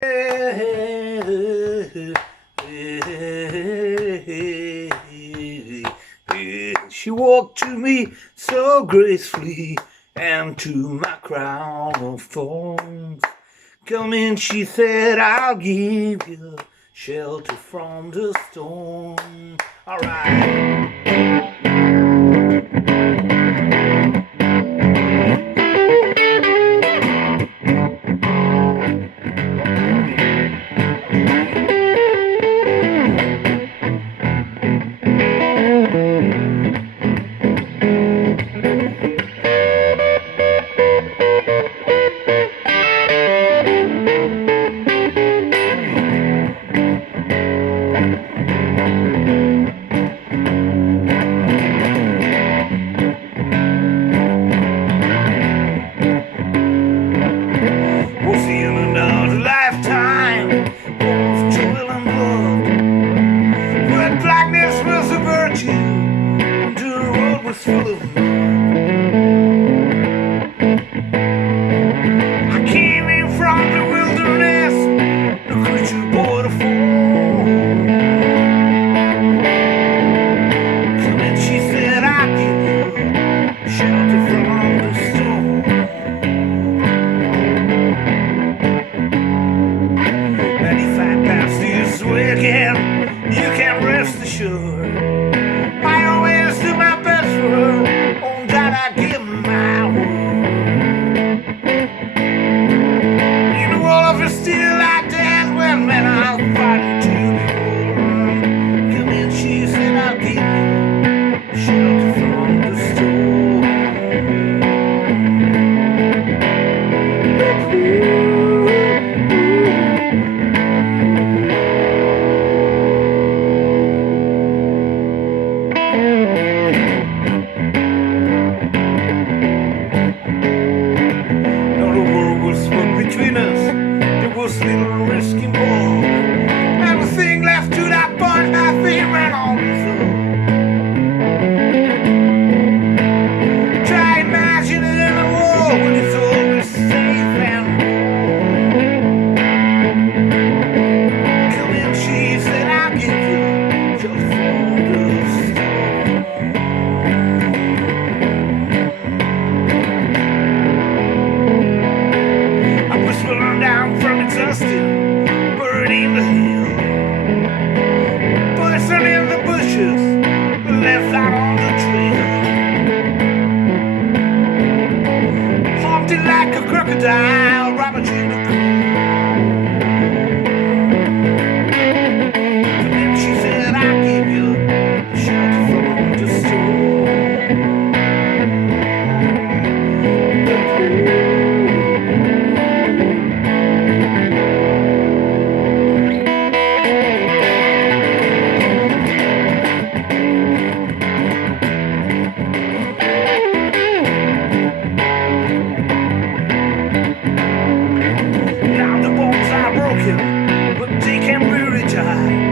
She walked to me so gracefully, and to my crown of thorns. Come in, she said, I'll give you shelter from the storm. All right. We'll see in another lifetime of toil and blood. When blackness was a virtue, and the road was full of mud. I came in from the wilderness, the creature bore the fall. Come and she said, I'll give you shelter from the storm. And if I pass this way again, you can rest assured I always do my best for her. On that I give my word. In the wall of her steel I dance when men are fighting to be born. Come in, she said, I'll give you shelter from the storm. Between us, there was little risk involved. Everything left to that point, I think ran on its own. Try imagining a world when it's always safe and warm. Come in, she said, I'll give you just for the storm. Swirling down from exhaustion, burning the hill, poison in the bushes, left out on the trail, haunted like a crocodile, ravaging the cool. And then she said, I'll give you shelter from the storm. But they can be retired.